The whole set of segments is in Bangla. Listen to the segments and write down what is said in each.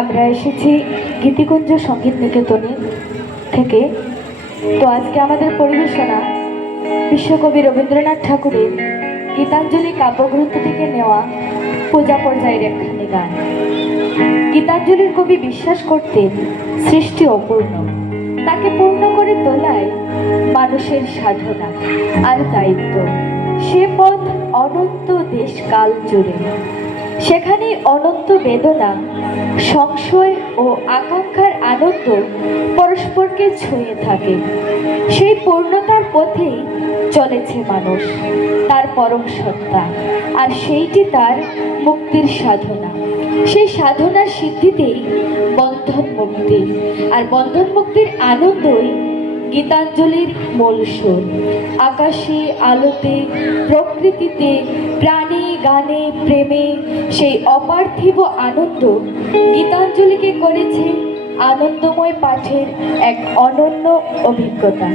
আমরা এসেছি গীতিকুঞ্জ সঙ্গীত নিকেতনে থেকে। তো আজকে আমাদের পরিবেশনা বিশ্বকবি রবীন্দ্রনাথ ঠাকুরের গীতাঞ্জলি কাব্যগ্রন্থ থেকে নেওয়া পূজা পর্যায়ের একখানি গান। গীতাঞ্জলির কবি বিশ্বাস করতেন সৃষ্টি অপূর্ণ, তাকে পূর্ণ করে তোলায় মানুষের সাধনা আর দায়িত্ব। সে পথ অনন্ত দেশ কাল জুড়ে, সেখানে অনন্ত বেদনা, সংশয় ও আকাঙ্ক্ষার আনন্দ পরস্পরকে ছুঁয়ে থাকে। সেই পূর্ণতার পথেই চলেছে মানুষ, তার পরম সত্তা, আর সেইটি তার মুক্তির সাধনা। সেই সাধনার সিদ্ধিতেই বন্ধন মুক্তি, আর বন্ধন মুক্তির আনন্দই গীতাঞ্জলির মূল সুর। আকাশে, আলোতে, প্রকৃতিতে, প্রাণে, গানে, প্রেমে সেই অপার্থিব আনন্দ গীতাঞ্জলিকে করেছে আনন্দময় পাঠের এক অনন্য অভিজ্ঞতা।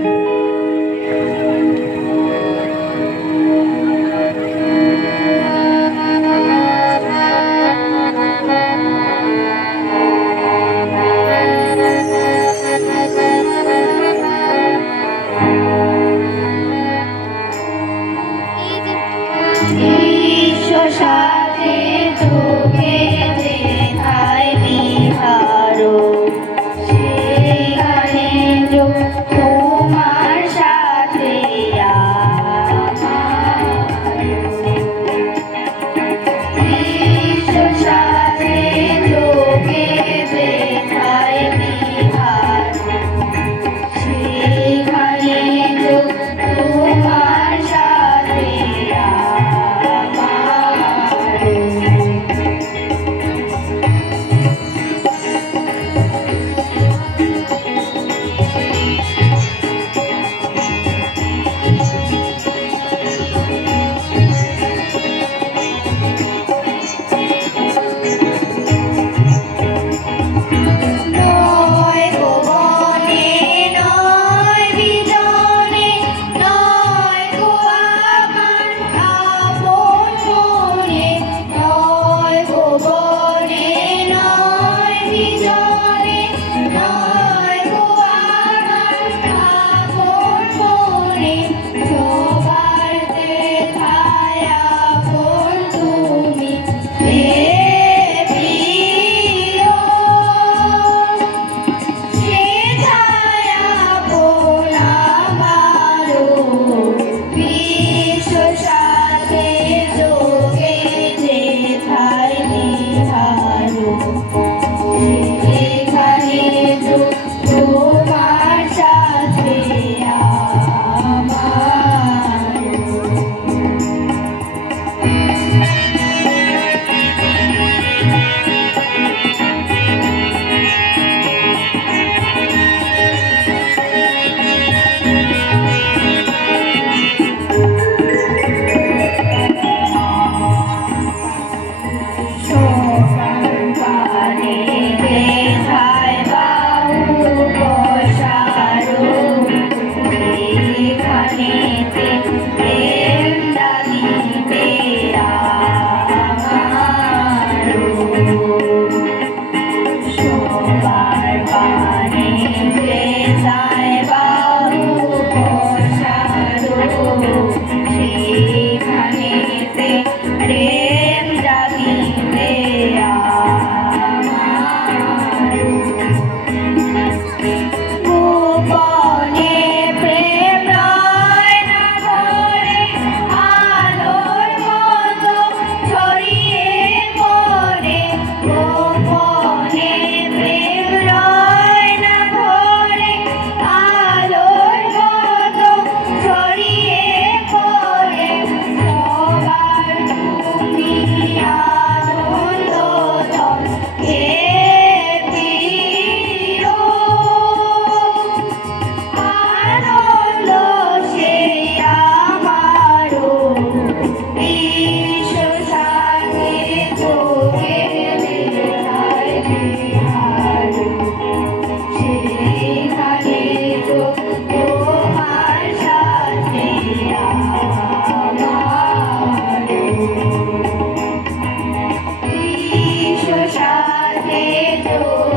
হে